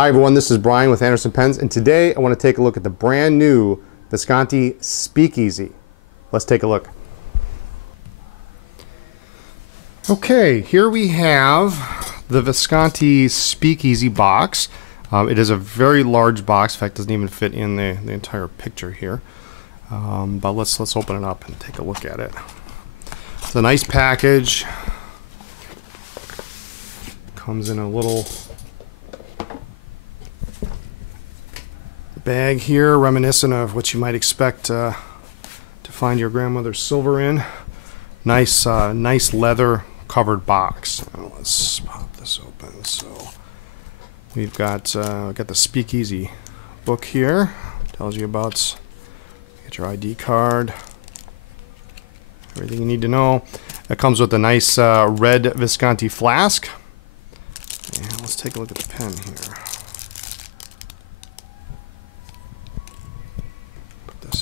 Hi everyone, this is Brian with Anderson Pens, and today I want to take a look at the brand new Visconti Speakeasy. Let's take a look. Okay, here we have the Visconti Speakeasy box. It is a very large box. In fact, it doesn't even fit in the entire picture here. But let's open it up and take a look at it. It's a nice package. Comes in a little bag here, reminiscent of what you might expect to find your grandmother's silver in. Nice leather covered box. Let's pop this open. So we've got the Speakeasy book here. Tells you about, get your ID card, everything you need to know. It comes with a nice red Visconti flask. And let's take a look at the pen here.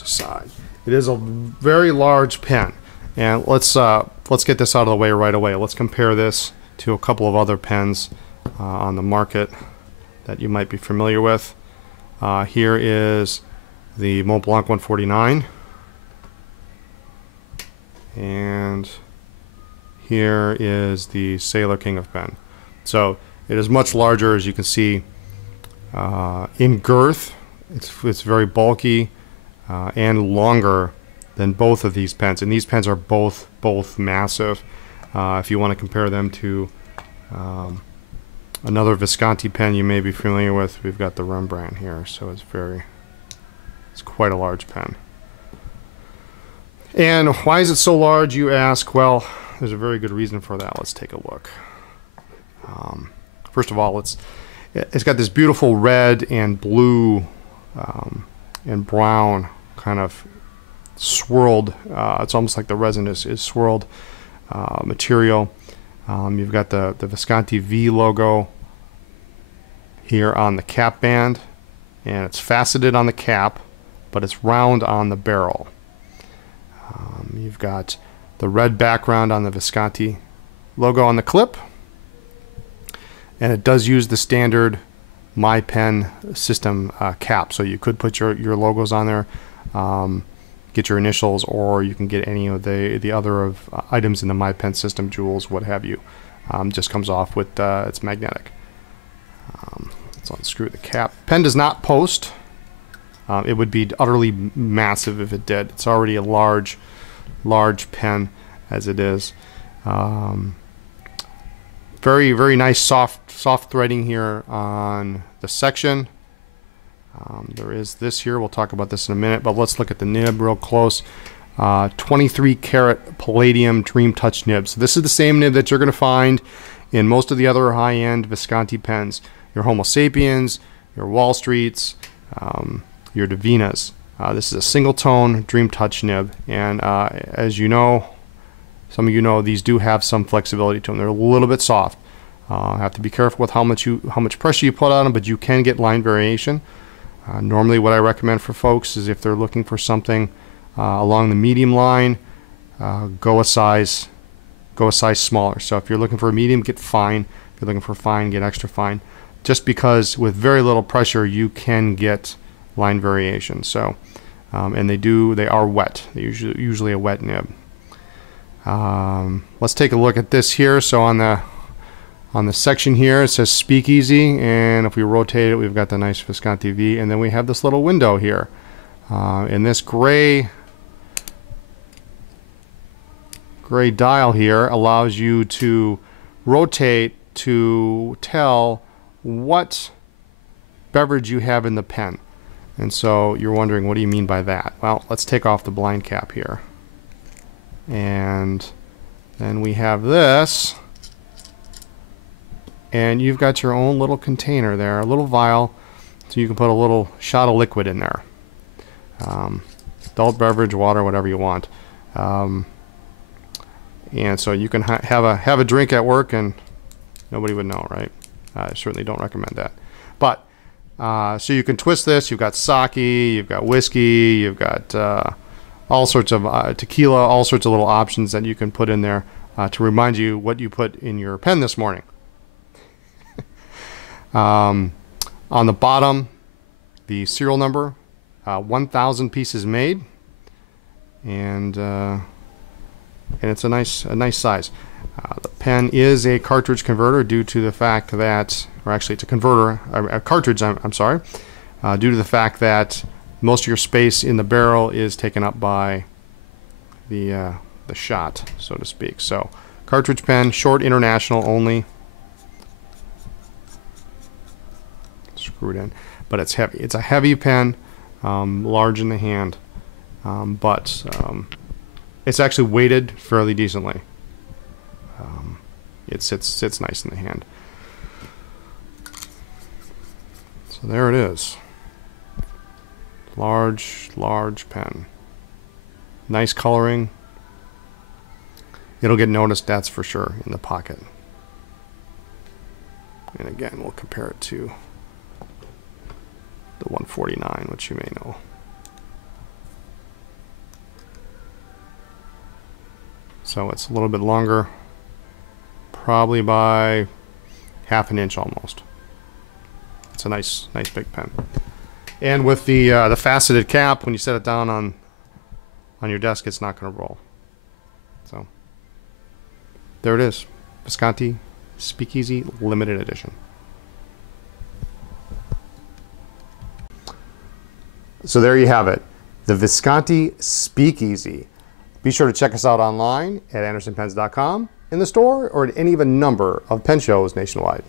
Aside. It is a very large pen, and let's get this out of the way right away. Let's compare this to a couple of other pens on the market that you might be familiar with. Here is the Mont Blanc 149, and here is the Sailor King of Pen. So it is much larger, as you can see, in girth. It's very bulky. And longer than both of these pens, and these pens are both massive. If you want to compare them to another Visconti pen you may be familiar with, we've got the Rembrandt here, so it's quite a large pen. And why is it so large, you ask? Well, there's a very good reason for that. Let's take a look. First of all, it's got this beautiful red and blue and brown kind of swirled, it's almost like the resin is swirled material. You've got the Visconti V logo here on the cap band, and it's faceted on the cap, but it's round on the barrel. You've got the red background on the Visconti logo on the clip, and it does use the standard My Pen system cap, so you could put your logos on there, get your initials, or you can get any of the other items in the My Pen system, jewels, what have you. Just comes off with it's magnetic. Let's unscrew the cap. Pen does not post. It would be utterly massive if it did. It's already a large pen as it is. Very nice soft threading here on the section. There is this here. We'll talk about this in a minute, but let's look at the nib real close. 23 karat palladium Dream Touch nib. So this is the same nib that you're going to find in most of the other high-end Visconti pens. Your Homo sapiens, your Wall Streets, your Divinas. This is a single tone Dream Touch nib, and as you know, some of you know, these do have some flexibility to them. They're a little bit soft. Have to be careful with how much pressure you put on them, but you can get line variation. Normally, what I recommend for folks is if they're looking for something along the medium line, go a size smaller. So if you're looking for a medium, get fine. If you're looking for fine, get extra fine. Just because with very little pressure, you can get line variation. So, and they are wet. They're usually a wet nib. Let's take a look at this here. So on the section here, it says Speakeasy, and if we rotate it, we've got the nice Visconti V, and then we have this little window here. And this gray dial here allows you to rotate to tell what beverage you have in the pen. And so you're wondering, what do you mean by that? Well, let's take off the blind cap here. And then we have this, and you've got your own little container there, a little vial, so you can put a little shot of liquid in there. Adult beverage, water, whatever you want. And so you can have a drink at work and nobody would know, right? I certainly don't recommend that. But so you can twist this. You've got sake, you've got whiskey, you've got all sorts of tequila, all sorts of little options that you can put in there to remind you what you put in your pen this morning. On the bottom, the serial number, 1,000 pieces made, and it's a nice size. The pen is a cartridge converter due to the fact that, or actually it's a converter, a cartridge, I'm sorry, due to the fact that most of your space in the barrel is taken up by the shot, so to speak. So cartridge pen, short international only. Screwed in, but it's heavy. It's a heavy pen, large in the hand, but it's actually weighted fairly decently. It sits nice in the hand. So there it is. Large pen. Nice coloring. It'll get noticed, that's for sure, in the pocket. And again, we'll compare it to the 149, which you may know. So it's a little bit longer, probably by ½ an inch almost. It's a nice big pen. And with the faceted cap, when you set it down on your desk, it's not going to roll. So there it is, Visconti Speakeasy limited edition. So there you have it, the Visconti Speakeasy. Be sure to check us out online at andersonpens.com, in the store, or at any of a number of pen shows nationwide.